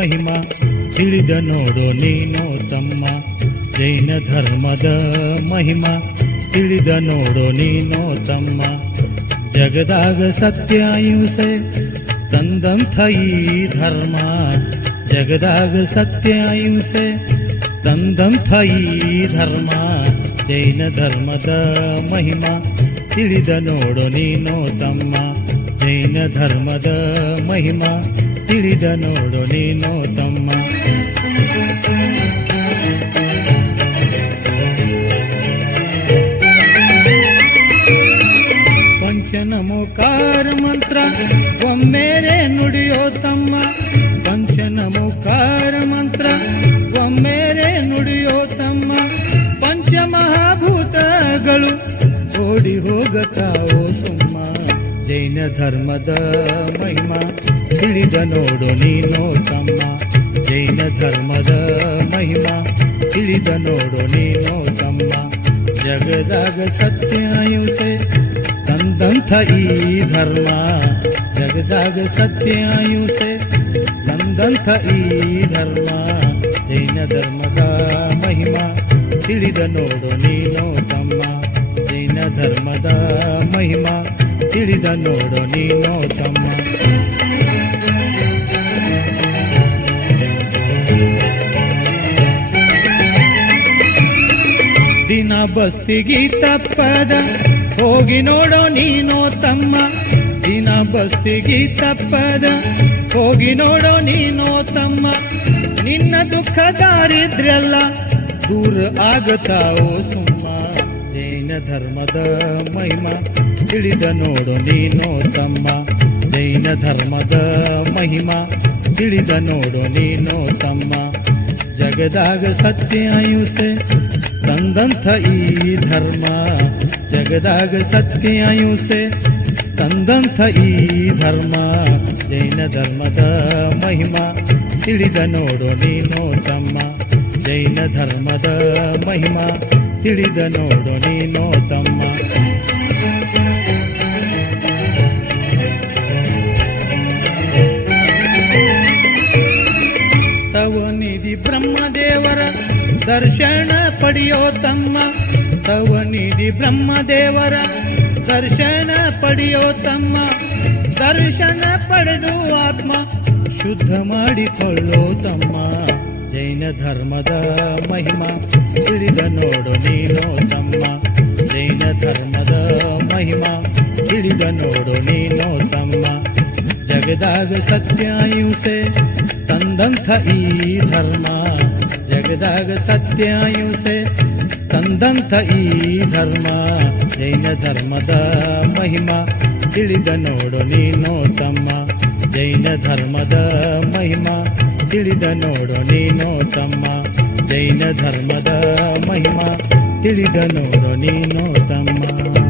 ಮಹಿಮಾ ತಿಳಿದ ನೋಡು ನೀನು ತಮ್ಮ. ಜೈನ ಧರ್ಮದ ಮಹಿಮಾ ತಿಳಿದ ನೋಡು ನೀನು ತಮ್ಮ. ಜಗದಾಗ ಸತ್ಯ ಅಹಿಂಸೆ ತಂದಂಥ ಈ ಧರ್ಮ. ಜಗದಾಗ ಸತ್ಯ ಅಹಿಂಸೆ ತಂದಂಥ ಈ ಧರ್ಮ. ಜೈನ ಧರ್ಮದ ಮಹಿಮಾ ತಿಳಿದ ನೋಡು ನೀನು ತಮ್ಮ. ಜೈನ ಧರ್ಮದ ಮಹಿಮಾ ತಿಳಿದ ನೋಡು ನೀನು ತಮ್ಮ. ಪಂಚನಮೋಕಾರ ಮಂತ್ರ ಒಮ್ಮೆರೆ ನುಡಿಯೋ ತಮ್ಮ. ಪಂಚನಮೋಕಾರ ಮಂತ್ರ ಒಮ್ಮೆರೆ ನುಡಿಯೋ ತಮ್ಮ. ಪಂಚಮಹಾಭೂತಗಳು ಓಡಿ ಹೋಗತಾವೋ ಸುಮ್ಮ. ಜೈನ ಧರ್ಮದ ಮಹಿಮಾ ತಿಳಿದ ನೋಡು ನೀನು ತಮ್ಮ. ಜೈನ ಧರ್ಮದ ಮಹಿಮಾ ತಿಳಿದ ನೋಡು ನೀನು ತಮ್ಮ. ಜಗದಾಗ ಸತ್ಯ ಅಹಿಂಸೆ ತಂದಂಥ ಈ ಧರ್ಮ. ಜಗದಾಗ ಸತ್ಯ ಅಹಿಂಸೆ ತಂದಂಥ ಈ ಧರ್ಮ. ಜೈನ ಧರ್ಮದ ಮಹಿಮಾ ತಿಳಿದ ನೋಡು ನೀನು ತಮ್ಮ. ಜೈನ ಧರ್ಮದ ಮಹಿಮಾ ತಿಳಿದ ನೋಡು ನೀನು ತಮ್ಮ. ದಿನ ಬಸ್ತಿಗಿ ತಪ್ಪದ ಹೋಗಿ ನೋಡೋ ನೀನು ತಮ್ಮ. ದಿನ ಬಸ್ತಿಗಿ ತಪ್ಪದ ಹೋಗಿ ನೋಡೋ ನೀನು ತಮ್ಮ. ನಿನ್ನ ದುಃಖ ದಾರಿದ್ರ್ಯಲ್ಲ ದೂರ ಆಗತಾವೋ ಸುಮ್ಮ. ಜೈನ ಧರ್ಮದ ಮಹಿಮಾ ತಿಳಿದ ನೋಡು ನೀನು ತಮ್ಮ. ಜೈನ ಧರ್ಮದ ಮಹಿಮಾ ತಿಳಿದ ನೋಡು ನೀನು ತಮ್ಮ. ಜಗದಾಗ ಸತ್ಯ ಅಹಿಂಸೆ ತಂದಂಥ ಈ ಧರ್ಮ. ಜಗದಾಗ ಸತ್ಯ ಅಹಿಂಸೆ ತಂದಂಥ ಈ ಧರ್ಮ. ಜೈನ ಧರ್ಮದ ಮಹಿಮಾ ತಿಳಿದ ನೋಡು ನೀನು ತಮ್ಮ. ಜೈನ ಧರ್ಮದ ಮಹಿಮಾ ತಿಳಿದ ನೋಡು ನೀನು ತಮ್ಮ. ತವನಿಧಿ ಬ್ರಹ್ಮದೇವರ ದರ್ಶನ ಪಡೆಯೋ ತಮ್ಮ. ತವನಿಧಿ ಬ್ರಹ್ಮದೇವರ ದರ್ಶನ ಪಡೆಯೋ ತಮ್ಮ. ದರ್ಶನ ಪಡೆದು ಆತ್ಮ ಶುದ್ಧ ಮಾಡಿಕೊಳ್ಳೋ ತಮ್ಮ. ಜೈನ ಧರ್ಮದ ಮಹಿಮಾ ತಿಳಿದ ನೋಡು ನೀನು ತಮ್ಮ. ಜೈನ ಧರ್ಮದ ಮಹಿಮಾ ತಿಳಿದ ನೋಡು ನೀನು ತಮ್ಮ. ಜಗದಾಗ ಸತ್ಯ ಅಹಿಂಸೆ ತಂದಂಥ ಈ ಧರ್ಮ. ಜಗದಾಗ ಸತ್ಯ ಅಹಿಂಸೆ ತಂದಂಥ ಈ ಧರ್ಮ. ಜೈನ ಧರ್ಮದ ಮಹಿಮಾ ತಿಳಿದ ನೋಡು ನೀನು ತಮ್ಮ. ಜೈನ ಧರ್ಮದ ಮಹಿಮಾ ತಿಳಿದ ನೋಡು ನೀನು ತಮ್ಮ. ಜೈನ ಧರ್ಮದ ಮಹಿಮಾ ತಿಳಿದ ನೋಡು ನೀನು ತಮ್ಮ.